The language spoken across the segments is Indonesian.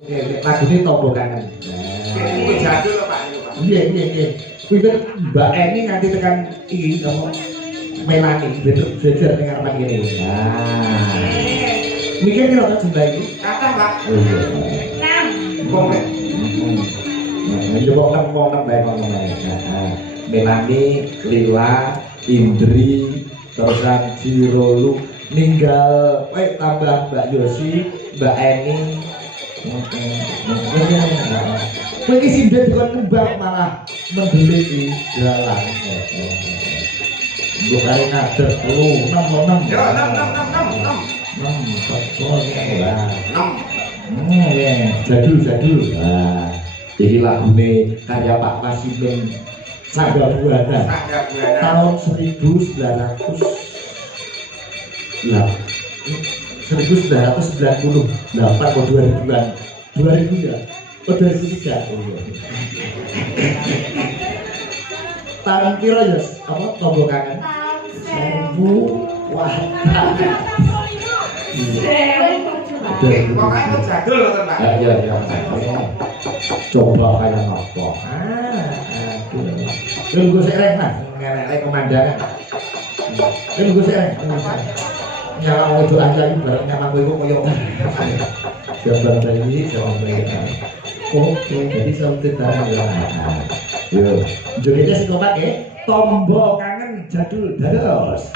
Lagu ini Tombo Kangen. Ini jadul Pak. Iya. Kuwi Mbak Eni nganti tekan iki apa Melani belajar ning arepan kene. Nah. Mikir kira tak jumlah iki? Kata Pak. Oh iya. 6. Wong nek. Ya kok nang bae ngono bae. Melani, Lila, Indri, terusan Jirolu ninggal tambah Mbak Yosi, Mbak Eni. Kowe iki sindhet dikon kembang malah mendelik di dalan. Mbok kare ngader 6. Ya 6. 6. Ya, jadul. Nah, jadi lagune karya Pak Masimin Sangga Buana tahun 1900 1998 atau 2000-an 2000 ya? Oh 2003 tahun kira ya apa Tombo Kangen? 1000 wah Pokoknya jadul loh Pak. ya coba kayak apa nunggu sereng lah ngelek komandangan nunggu sereng nyala mau itu aja itu bareng nyala mau itu koyok jawaban bayi oke jadi sampai tahu ya yuk jogetnya si kotak ya Tombo Kangen jadul dados.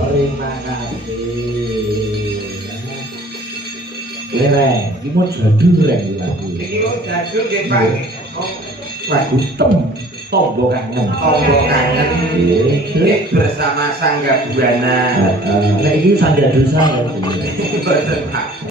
Terima kasih. Lereng, ini mau jadul lagi lagu. Iki kok jadul nggih Pak. Oh, Lagu Tombo Kangen. tombo kangen. Nggih bersama Sangga Buana. Nah, ini Sangga Dosa ya. Mboten Pak.